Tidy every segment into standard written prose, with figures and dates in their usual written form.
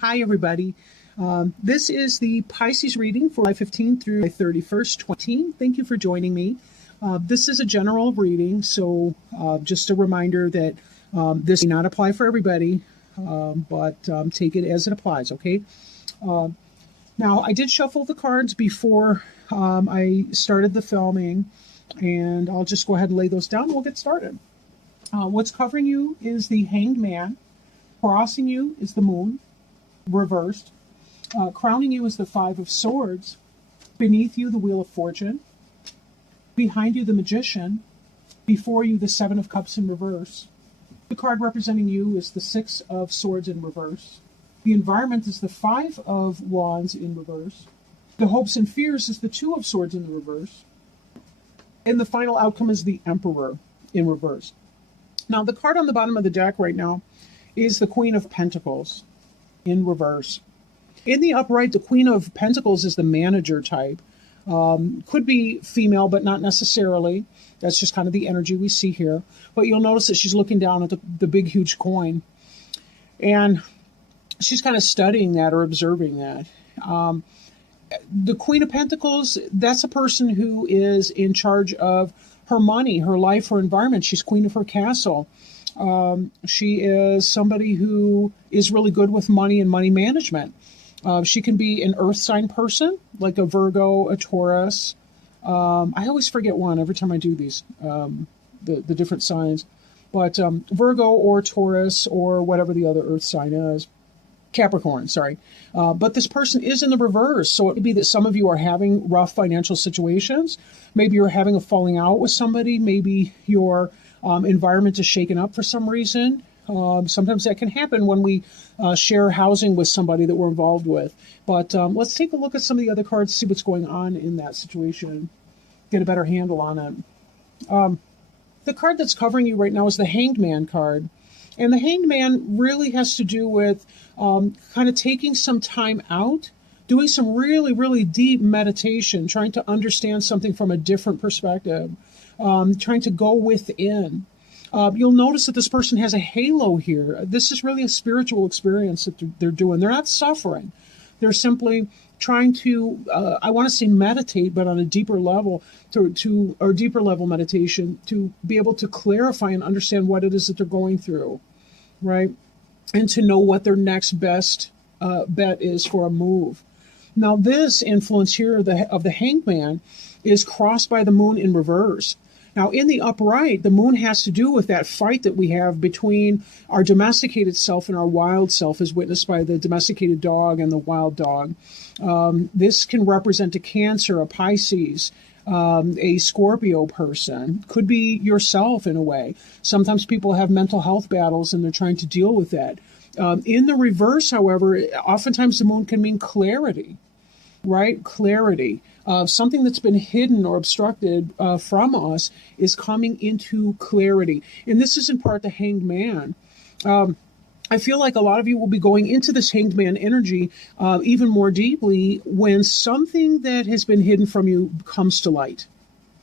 Hi, everybody. This is the Pisces reading for July 15th through 31st, 2020. Thank you for joining me. This is a general reading, so just a reminder that this may not apply for everybody, but take it as it applies, okay? Now, I did shuffle the cards before I started the filming, and I'll just go ahead and lay those down and we'll get started. What's covering you is the Hanged Man. Crossing you is the Moon, reversed. Crowning you is the Five of Swords. Beneath you, the Wheel of Fortune. Behind you, the Magician. Before you, the Seven of Cups in reverse. The card representing you is the Six of Swords in reverse. The environment is the Five of Wands in reverse. The hopes and fears is the Two of Swords in the reverse. And the final outcome is the Emperor in reverse. Now, the card on the bottom of the deck right now is the Queen of Pentacles in reverse. In the upright, the Queen of Pentacles is the manager type. Could be female, but not necessarily. That's just kind of the energy we see here. But you'll notice that she's looking down at the big, huge coin. And she's kind of studying that or observing that. The Queen of Pentacles, that's a person who is in charge of her money, her life, her environment. She's queen of her castle. She is somebody who is really good with money and money management. She can be an earth sign person, like a Virgo, a Taurus. I always forget one every time I do these, the different signs. But Virgo or Taurus or whatever the other earth sign is. Capricorn, sorry. But this person is in the reverse. So it could be that some of you are having rough financial situations. Maybe you're having a falling out with somebody. Maybe your environment is shaken up for some reason. Sometimes that can happen when we share housing with somebody that we're involved with. But let's take a look at some of the other cards, see what's going on in that situation, get a better handle on it. The card that's covering you right now is the Hanged Man card. And the Hanged Man really has to do with kind of taking some time out, doing some really, really deep meditation, trying to understand something from a different perspective, trying to go within. You'll notice that this person has a halo here. This is really a spiritual experience that they're doing. They're not suffering. They're simply trying to, I want to say meditate, but on a deeper level, or deeper level meditation, to be able to clarify and understand what it is that they're going through, right? And to know what their next best bet is for a move. Now, this influence here of the Hanged Man is crossed by the Moon in reverse. Now, in the upright, the Moon has to do with that fight that we have between our domesticated self and our wild self, as witnessed by the domesticated dog and the wild dog. This can represent a Cancer, a Pisces, a Scorpio person. Could be yourself in a way. Sometimes people have mental health battles and they're trying to deal with that. In the reverse, however, oftentimes the Moon can mean clarity, right? Clarity. Something that's been hidden or obstructed from us is coming into clarity. And this is in part the Hanged Man. I feel like a lot of you will be going into this Hanged Man energy even more deeply when something that has been hidden from you comes to light.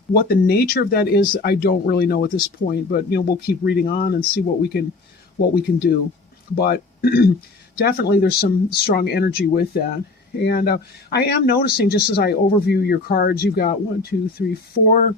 What the nature of that is, I don't really know at this point, but we'll keep reading on and see what we can do. But definitely there's some strong energy with that. And I am noticing, just as I overview your cards, you've got 4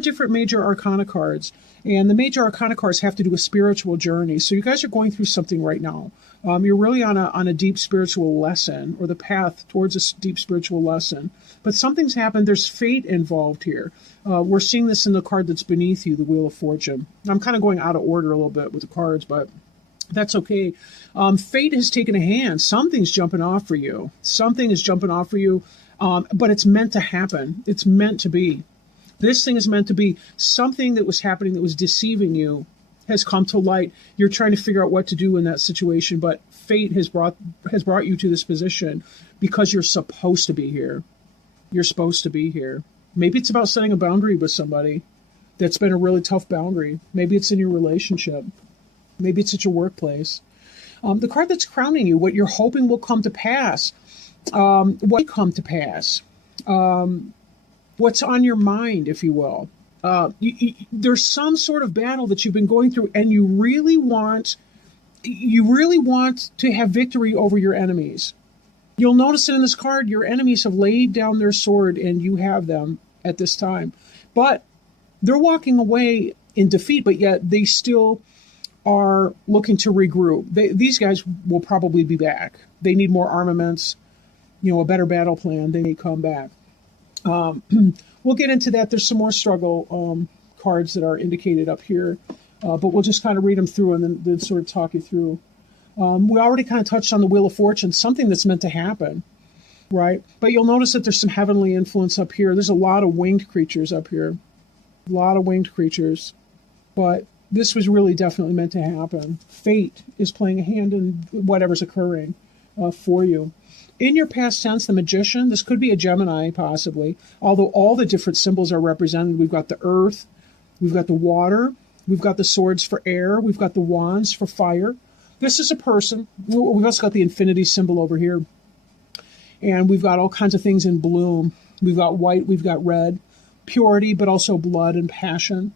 different major arcana cards. And the major arcana cards have to do with spiritual journey. So you guys are going through something right now. You're really on a deep spiritual lesson, or the path towards a deep spiritual lesson. But something's happened. There's fate involved here. We're seeing this in the card that's beneath you, the Wheel of Fortune. I'm kind of going out of order a little bit with the cards, but that's okay. Fate has taken a hand. Something's jumping off for you. Something is jumping off for you, but it's meant to happen. It's meant to be. This thing is meant to be. Something that was happening that was deceiving you has come to light. You're trying to figure out what to do in that situation, but fate has brought you to this position because you're supposed to be here. You're supposed to be here. Maybe it's about setting a boundary with somebody that's been a really tough boundary. Maybe it's in your relationship. Maybe it's at your workplace. The card that's crowning you, what you're hoping will come to pass, what come to pass, what's on your mind, if you will. There's some sort of battle that you've been going through, and you really want you really want to have victory over your enemies. You'll notice that in this card, your enemies have laid down their sword and you have them at this time. But they're walking away in defeat, but yet they still are looking to regroup. These guys will probably be back. They need more armaments, a better battle plan. They may come back. We'll get into that. There's some more struggle cards that are indicated up here, but we'll just kind of read them through and then sort of talk you through. We already kind of touched on the Wheel of Fortune, something that's meant to happen, right? But you'll notice that there's some heavenly influence up here. There's a lot of winged creatures up here, a lot of winged creatures, but this was really definitely meant to happen. Fate is playing a hand in whatever's occurring for you. In your past tense, the Magician, this could be a Gemini possibly, although all the different symbols are represented. We've got the earth, we've got the water, we've got the swords for air, we've got the wands for fire. This is a person. We've also got the infinity symbol over here. And we've got all kinds of things in bloom. We've got white, we've got red, purity, but also blood and passion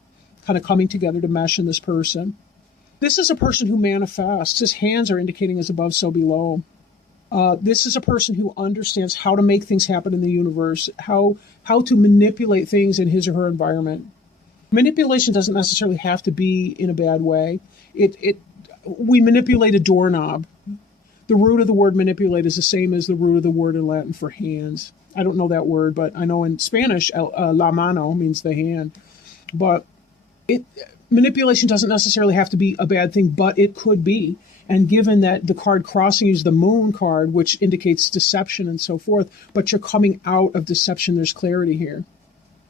kind of coming together to mesh in this person. This is a person who manifests. His hands are indicating as above, so below. This is a person who understands how to make things happen in the universe, how to manipulate things in his or her environment. Manipulation doesn't necessarily have to be in a bad way. We manipulate a doorknob. The root of the word manipulate is the same as the root of the word in Latin for hands. I don't know that word, but I know in Spanish, la mano means the hand. But manipulation doesn't necessarily have to be a bad thing, but it could be. And given that the card crossing is the moon card, which indicates deception and so forth, but you're coming out of deception, there's clarity here.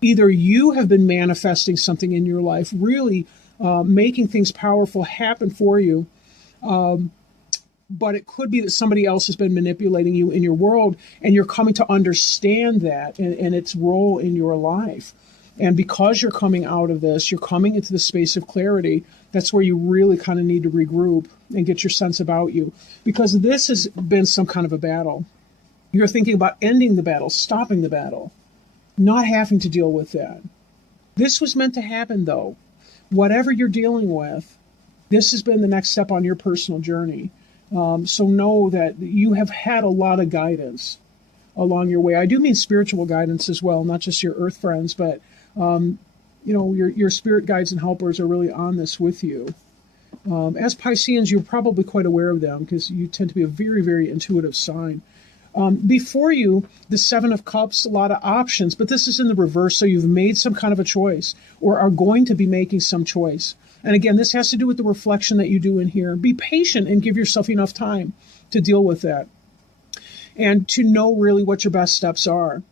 Either you have been manifesting something in your life, really making things powerful happen for you, but it could be that somebody else has been manipulating you in your world, and you're coming to understand that and its role in your life. And because you're coming out of this, you're coming into the space of clarity. That's where you really kind of need to regroup and get your sense about you. Because this has been some kind of a battle. You're thinking about ending the battle, stopping the battle, not having to deal with that. This was meant to happen, though. Whatever you're dealing with, this has been the next step on your personal journey. So know that you have had a lot of guidance along your way. I do mean spiritual guidance as well, not just your earth friends, but your spirit guides and helpers are really on this with you. As Pisceans, you're probably quite aware of them because you tend to be a very, very intuitive sign. Before you, the Seven of Cups, a lot of options, but this is in the reverse, so you've made some kind of a choice or are going to be making some choice. And again, this has to do with the reflection that you do in here. Be patient and give yourself enough time to deal with that and to know really what your best steps are.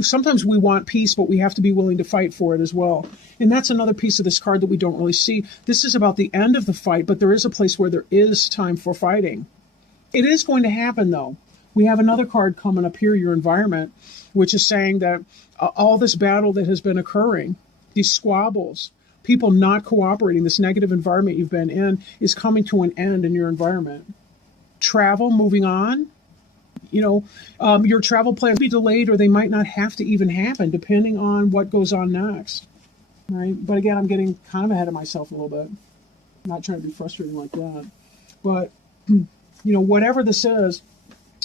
Sometimes we want peace, but we have to be willing to fight for it as well. And that's another piece of this card that we don't really see. This is about the end of the fight, but there is a place where there is time for fighting. It is going to happen, though. We have another card coming up here, your environment, which is saying that all this battle that has been occurring, these squabbles, people not cooperating, this negative environment you've been in is coming to an end in your environment. Travel, moving on. Your travel plans will be delayed or they might not have to even happen depending on what goes on next, right? But again, I'm getting kind of ahead of myself a little bit. I'm not trying to be frustrating like that. But, whatever this is,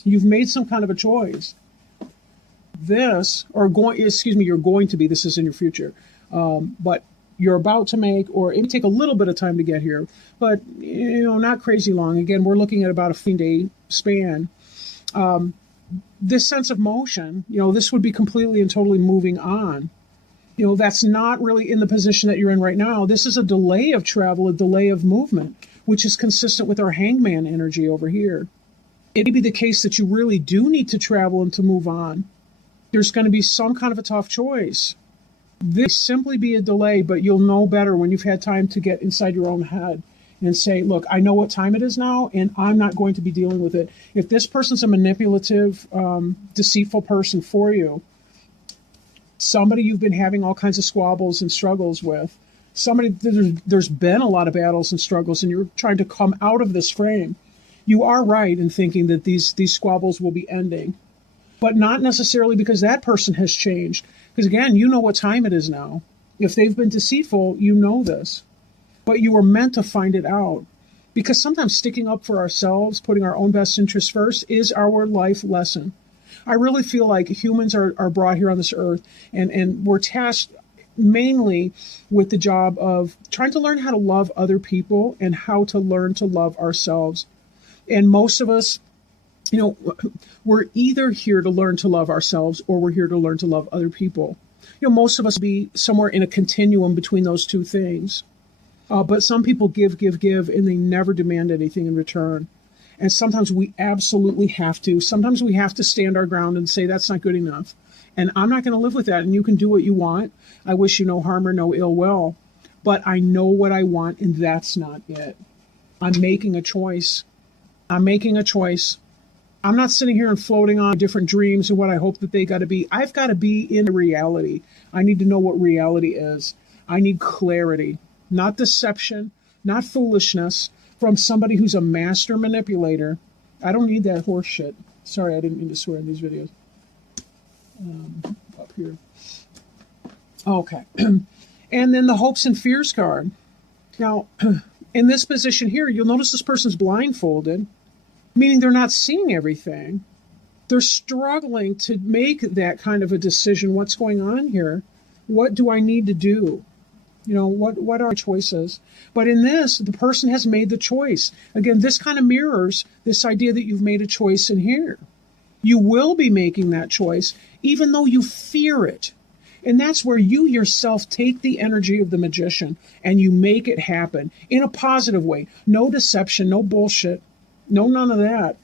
you've made some kind of a choice. You're going to be, this is in your future, but you're about to make, or it may take a little bit of time to get here, but, not crazy long. Again, we're looking at about a 15-day span. This sense of motion, this would be completely and totally moving on. That's not really in the position that you're in right now. This is a delay of travel, a delay of movement, which is consistent with our hangman energy over here. It may be the case that you really do need to travel and to move on. There's going to be some kind of a tough choice. This simply be a delay, but you'll know better when you've had time to get inside your own head and say, look, I know what time it is now, and I'm not going to be dealing with it. If this person's a manipulative, deceitful person for you, somebody you've been having all kinds of squabbles and struggles with, somebody there's been a lot of battles and struggles, and you're trying to come out of this frame, you are right in thinking that these squabbles will be ending. But not necessarily because that person has changed. Because again, you know what time it is now. If they've been deceitful, you know this. But you were meant to find it out. Because sometimes sticking up for ourselves, putting our own best interests first, is our life lesson. I really feel like humans are brought here on this earth, and we're tasked mainly with the job of trying to learn how to love other people and how to learn to love ourselves. And most of us, we're either here to learn to love ourselves or we're here to learn to love other people. Most of us be somewhere in a continuum between those two things. But some people give, and they never demand anything in return. And sometimes we absolutely have to. Sometimes we have to stand our ground and say, that's not good enough. And I'm not going to live with that. And you can do what you want. I wish you no harm or no ill will. But I know what I want, and that's not it. I'm making a choice. I'm making a choice. I'm not sitting here and floating on different dreams and what I hope that they got to be. I've got to be in reality. I need to know what reality is. I need clarity, not deception, not foolishness from somebody who's a master manipulator. I don't need that horse shit. Sorry, I didn't mean to swear in these videos. Up here. Okay. And then the hopes and fears card. Now, in this position here, you'll notice this person's blindfolded, meaning they're not seeing everything. They're struggling to make that kind of a decision. What's going on here? What do I need to do? What are choices? But in this, the person has made the choice. Again, this kind of mirrors this idea that you've made a choice in here. You will be making that choice, even though you fear it. And that's where you yourself take the energy of the magician and you make it happen in a positive way. No deception, no bullshit, no none of that.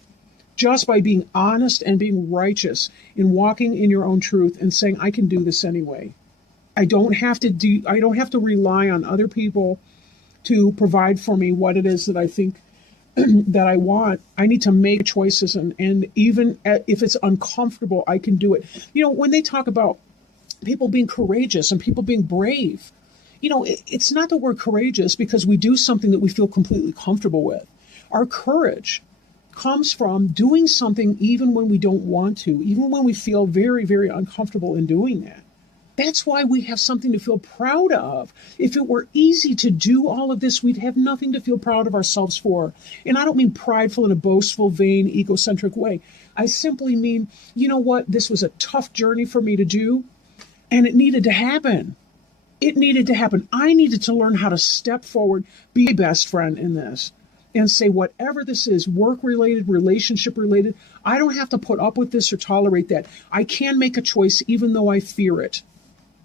Just by being honest and being righteous in walking in your own truth and saying, I can do this anyway. I don't have to rely on other people to provide for me what it is that I think that I want. I need to make choices, and even if it's uncomfortable, I can do it. When they talk about people being courageous and people being brave, it's not that we're courageous because we do something that we feel completely comfortable with. Our courage comes from doing something even when we don't want to, even when we feel very, very uncomfortable in doing that. That's why we have something to feel proud of. If it were easy to do all of this, we'd have nothing to feel proud of ourselves for. And I don't mean prideful in a boastful, vain, egocentric way. I simply mean, you know what? This was a tough journey for me to do, and it needed to happen. It needed to happen. I needed to learn how to step forward, be a best friend in this, and say whatever this is, work-related, relationship-related, I don't have to put up with this or tolerate that. I can make a choice even though I fear it.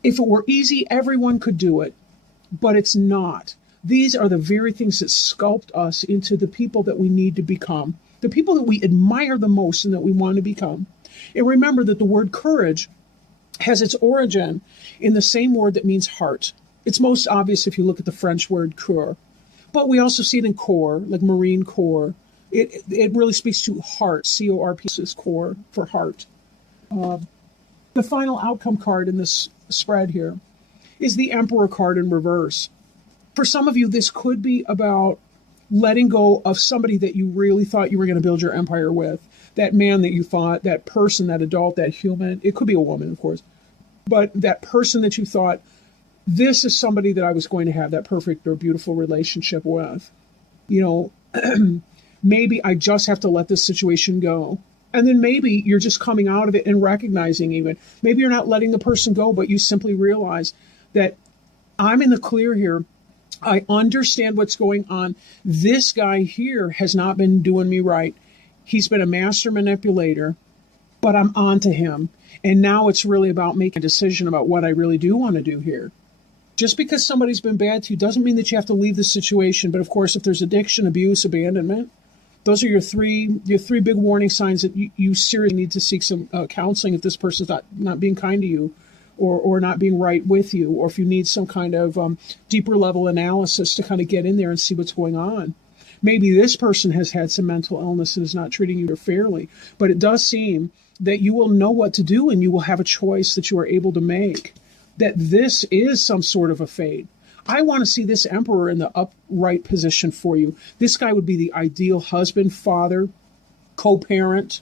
If it were easy, everyone could do it, but it's not. These are the very things that sculpt us into the people that we need to become, the people that we admire the most and that we want to become. And remember that the word courage has its origin in the same word that means heart. It's most obvious if you look at the French word cœur, but we also see it in corps, like Marine Corps. It really speaks to heart. C-O-R-P is core for heart. The final outcome card in this spread here is the Emperor card in reverse. For some of you, this could be about letting go of somebody that you really thought you were going to build your empire with. That man that you thought, that person, that adult, that human. It could be a woman, of course. But that person that you thought, this is somebody that I was going to have that perfect or beautiful relationship with. Maybe I just have to let this situation go. And then maybe you're just coming out of it and recognizing even. Maybe you're not letting the person go, but you simply realize that I'm in the clear here. I understand what's going on. This guy here has not been doing me right. He's been a master manipulator, but I'm on to him. And now it's really about making a decision about what I really do want to do here. Just because somebody's been bad to you doesn't mean that you have to leave the situation. But of course, if there's addiction, abuse, abandonment, those are your three big warning signs that you seriously need to seek some counseling if this person's not being kind to you or not being right with you, or if you need some kind of deeper level analysis to kind of get in there and see what's going on. Maybe this person has had some mental illness and is not treating you fairly, but it does seem that you will know what to do and you will have a choice that you are able to make, that this is some sort of a fate. I want to see this Emperor in the upright position for you. This guy would be the ideal husband, father, co-parent.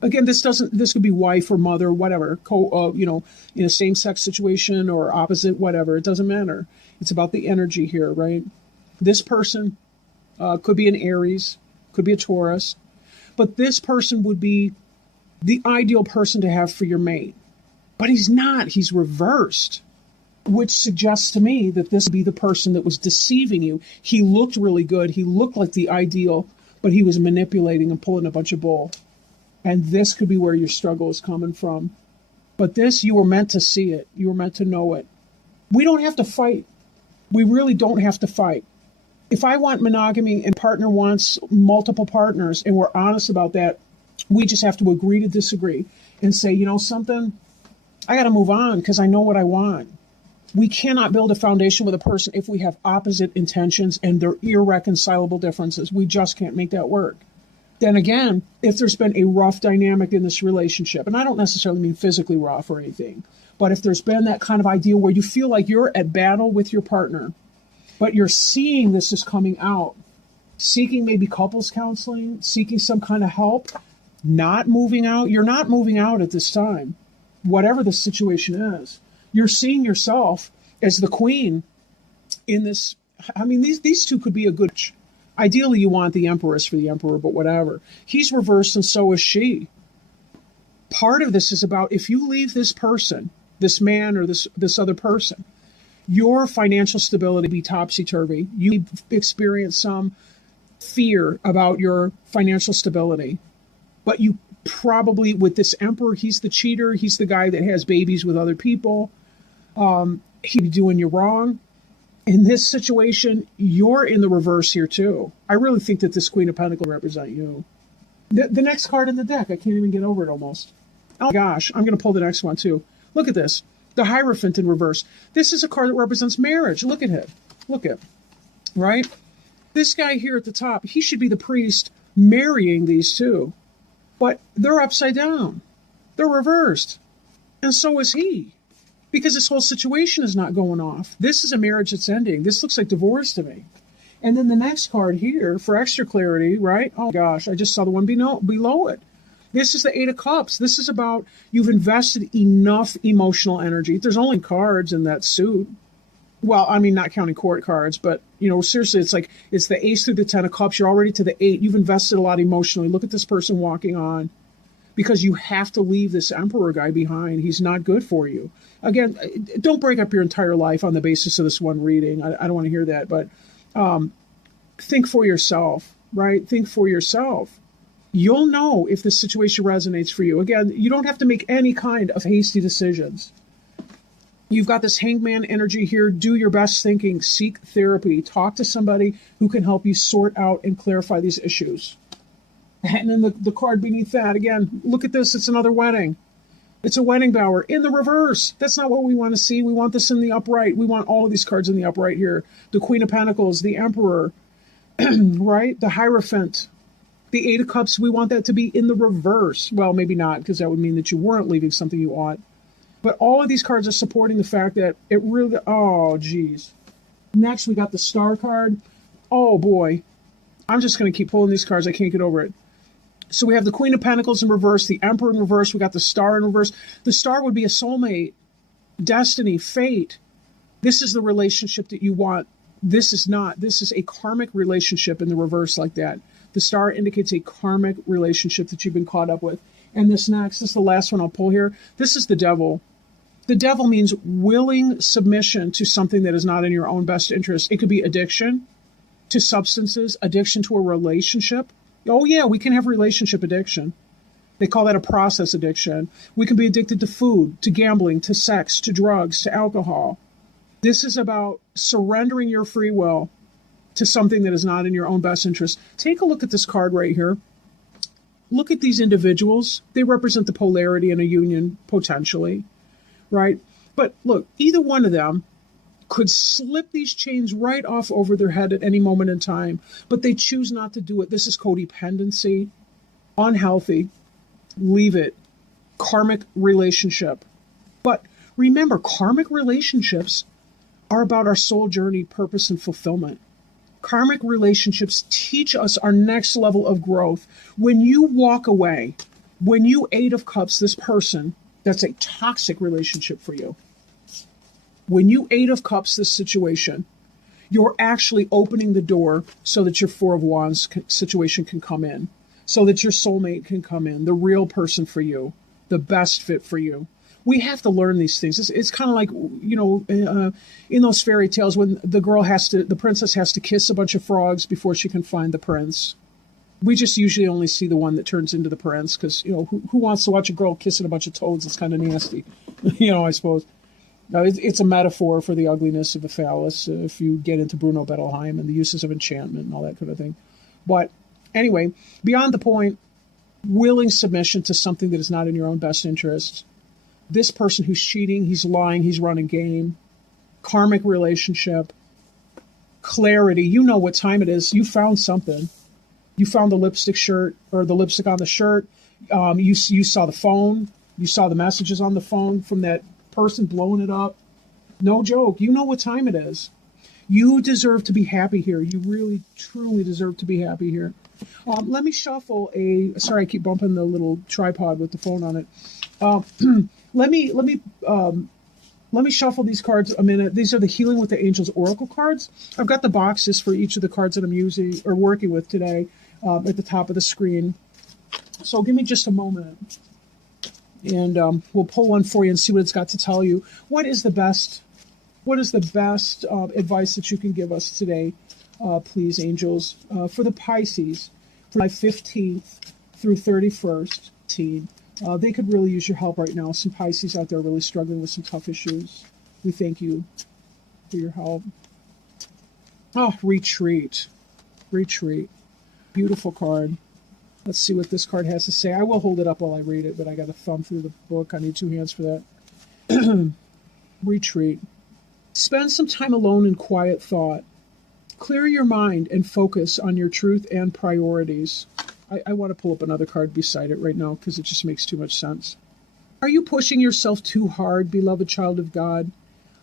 Again, this could be wife or mother, whatever, in a same-sex situation or opposite, whatever. It doesn't matter. It's about the energy here, right? This person Could be an Aries, could be a Taurus. But this person would be the ideal person to have for your mate. But he's not. He's reversed, which suggests to me that this would be the person that was deceiving you. He looked really good. He looked like the ideal, but he was manipulating and pulling a bunch of bull. And this could be where your struggle is coming from. But this, you were meant to see it. You were meant to know it. We don't have to fight. We really don't have to fight. If I want monogamy and partner wants multiple partners and we're honest about that, we just have to agree to disagree and say, you know something, I got to move on because I know what I want. We cannot build a foundation with a person if we have opposite intentions and they're irreconcilable differences. We just can't make that work. Then again, if there's been a rough dynamic in this relationship, and I don't necessarily mean physically rough or anything, but if there's been that kind of idea where you feel like you're at battle with your partner, but you're seeing this is coming out, seeking maybe couples counseling, seeking some kind of help, not moving out. You're not moving out at this time, whatever the situation is. You're seeing yourself as the queen in this. I mean, these two could be a good. Ideally, you want the empress for the emperor, but whatever. He's reversed and so is she. Part of this is about if you leave this person, this man or this other person, your financial stability be topsy-turvy. You experience some fear about your financial stability. But you probably, with this emperor, he's the cheater. He's the guy that has babies with other people. He'd be doing you wrong. In this situation, you're in the reverse here too. I really think that this Queen of Pentacles represents you. The next card in the deck, I can't even get over it almost. Oh my gosh, I'm going to pull the next one too. Look at this. The Hierophant in reverse. This is a card that represents marriage. Look at it. Look at, right? This guy here at the top, he should be the priest marrying these two. But they're upside down. They're reversed. And so is he. Because this whole situation is not going off. This is a marriage that's ending. This looks like divorce to me. And then the next card here, for extra clarity, right? Oh gosh, I just saw the one below it. This is the Eight of Cups. This is about you've invested enough emotional energy. There's only cards in that suit. Well, I mean, not counting court cards, but, you know, seriously, it's like it's the Ace through the Ten of Cups. You're already to the Eight. You've invested a lot emotionally. Look at this person walking on. Because you have to leave this Emperor guy behind. He's not good for you. Again, don't break up your entire life on the basis of this one reading. I don't want to hear that. But think for yourself, right? Think for yourself. You'll know if this situation resonates for you. Again, you don't have to make any kind of hasty decisions. You've got this Hangman energy here. Do your best thinking. Seek therapy. Talk to somebody who can help you sort out and clarify these issues. And then the card beneath that, again, look at this. It's another wedding. It's a wedding bower in the reverse. That's not what we want to see. We want this in the upright. We want all of these cards in the upright here. The Queen of Pentacles, the Emperor, right? The Hierophant, the Eight of Cups. We want that to be in the reverse. Well, maybe not, because that would mean that you weren't leaving something you ought. But all of these cards are supporting the fact that it really, oh, geez. Next, we got the Star card. Oh, boy. I'm just going to keep pulling these cards. I can't get over it. So we have the Queen of Pentacles in reverse, the Emperor in reverse. We got the Star in reverse. The Star would be a soulmate, destiny, fate. This is the relationship that you want. This is not. This is a karmic relationship in the reverse like that. The Star indicates a karmic relationship that you've been caught up with. And this next, this is the last one I'll pull here. This is the Devil. The Devil means willing submission to something that is not in your own best interest. It could be addiction to substances, addiction to a relationship. Oh, yeah, we can have relationship addiction. They call that a process addiction. We can be addicted to food, to gambling, to sex, to drugs, to alcohol. This is about surrendering your free will to something that is not in your own best interest. Take a look at this card right here. Look at these individuals. They represent the polarity in a union, potentially, right? But look, either one of them could slip these chains right off over their head at any moment in time, but they choose not to do it. This is codependency, unhealthy, leave it, karmic relationship. But remember, karmic relationships are about our soul journey, purpose, and fulfillment. Karmic relationships teach us our next level of growth. When you walk away, when you Eight of Cups, this person, that's a toxic relationship for you. When you Eight of Cups this situation, You're actually opening the door so that your Four of Wands situation can come in, so that your soulmate can come in, the real person for you, the best fit for you. We have to learn these things. It's kind of like, in those fairy tales when the princess has to kiss a bunch of frogs before she can find the prince. We just usually only see the one that turns into the prince because, who wants to watch a girl kissing a bunch of toads? It's kind of nasty, I suppose. It's a metaphor for the ugliness of the phallus if you get into Bruno Bettelheim and the uses of enchantment and all that kind of thing. But anyway, beyond the point, willing submission to something that is not in your own best interest. This person who's cheating, he's lying, he's running game, karmic relationship, clarity. You know what time it is. You found something. You found the lipstick shirt or the lipstick on the shirt. You saw the phone. You saw the messages on the phone from that person blowing it up. No joke. You know what time it is. You deserve to be happy here. You really, truly deserve to be happy here. Let me shuffle sorry, I keep bumping the little tripod with the phone on it. Let me shuffle these cards a minute. These are the Healing with the Angels Oracle cards. I've got the boxes for each of the cards that I'm using or working with today at the top of the screen. So give me just a moment. And we'll pull one for you and see what it's got to tell you. What is the best advice that you can give us today, please, angels, for the Pisces, from July 15th through 31st? They could really use your help right now. Some Pisces out there really struggling with some tough issues. We thank you for your help. Oh, retreat. Retreat. Beautiful card. Let's see what this card has to say. I will hold it up while I read it, but I got to thumb through the book. I need 2 hands for that. Retreat. Spend some time alone in quiet thought. Clear your mind and focus on your truth and priorities. I want to pull up another card beside it right now because it just makes too much sense. Are you pushing yourself too hard, beloved child of God?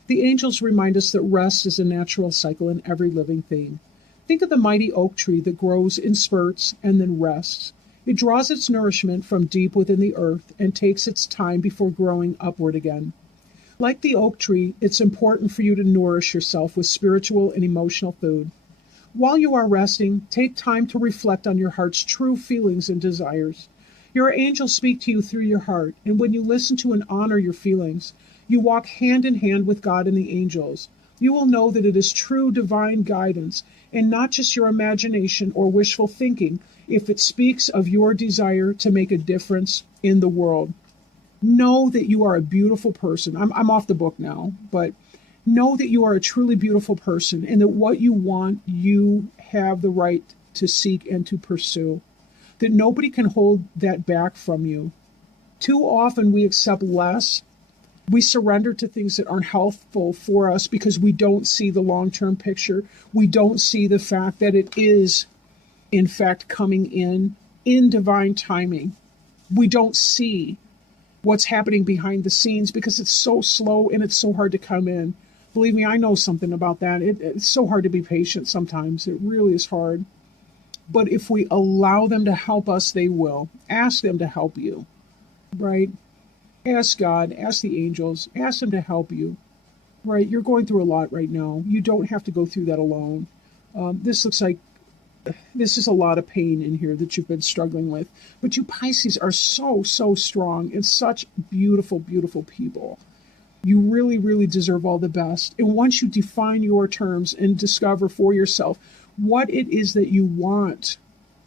The angels remind us that rest is a natural cycle in every living thing. Think of the mighty oak tree that grows in spurts and then rests. It draws its nourishment from deep within the earth and takes its time before growing upward again. Like the oak tree, it's important for you to nourish yourself with spiritual and emotional food. While you are resting, take time to reflect on your heart's true feelings and desires. Your angels speak to you through your heart, and when you listen to and honor your feelings, you walk hand in hand with God and the angels. You will know that it is true divine guidance, and not just your imagination or wishful thinking, if it speaks of your desire to make a difference in the world. Know that you are a beautiful person. I'm off the book now, but know that you are a truly beautiful person and that what you want, you have the right to seek and to pursue. That nobody can hold that back from you. Too often we accept less. We surrender to things that aren't helpful for us because we don't see the long-term picture. We don't see the fact that it is, in fact, coming in divine timing. We don't see what's happening behind the scenes because it's so slow and it's so hard to come in. Believe me, I know something about that. It's so hard to be patient sometimes. It really is hard. But if we allow them to help us, they will. Ask them to help you, right? Ask God, ask the angels, ask them to help you, right? You're going through a lot right now. You don't have to go through that alone. This looks like this is a lot of pain in here that you've been struggling with. But you Pisces are so, so strong and such beautiful, beautiful people. You really, really deserve all the best. And once you define your terms and discover for yourself what it is that you want,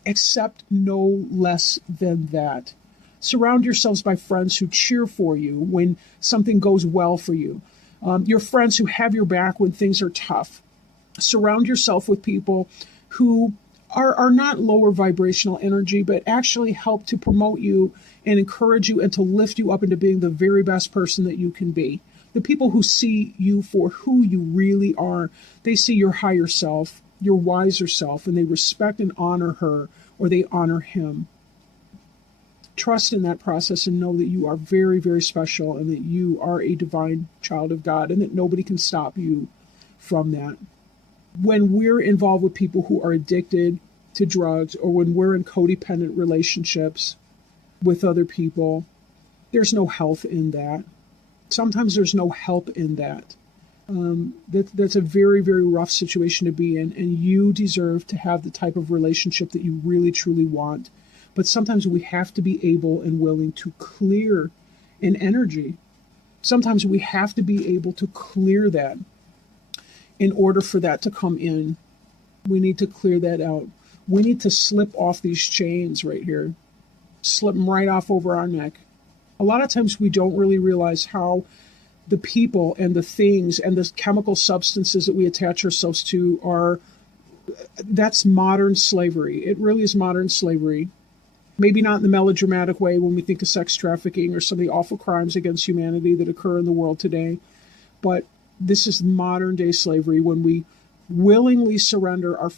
accept no less than that. Surround yourselves by friends who cheer for you when something goes well for you. Your friends who have your back when things are tough. Surround yourself with people who are not lower vibrational energy, but actually help to promote you and encourage you and to lift you up into being the very best person that you can be. The people who see you for who you really are, they see your higher self, your wiser self, and they respect and honor her or they honor him. Trust in that process and know that you are very, very special and that you are a divine child of God and that nobody can stop you from that. When we're involved with people who are addicted to drugs or when we're in codependent relationships with other people, there's no health in that. Sometimes there's no help in that. That's a very, very rough situation to be in, and you deserve to have the type of relationship that you really, truly want. But sometimes we have to be able and willing to clear an energy. Sometimes we have to be able to clear that in order for that to come in. We need to clear that out. We need to slip off these chains right here, slip them right off over our neck. A lot of times we don't really realize how the people and the things and the chemical substances that we attach ourselves to that's modern slavery. It really is modern slavery. Maybe not in the melodramatic way when we think of sex trafficking or some of the awful crimes against humanity that occur in the world today, but this is modern day slavery when we willingly surrender our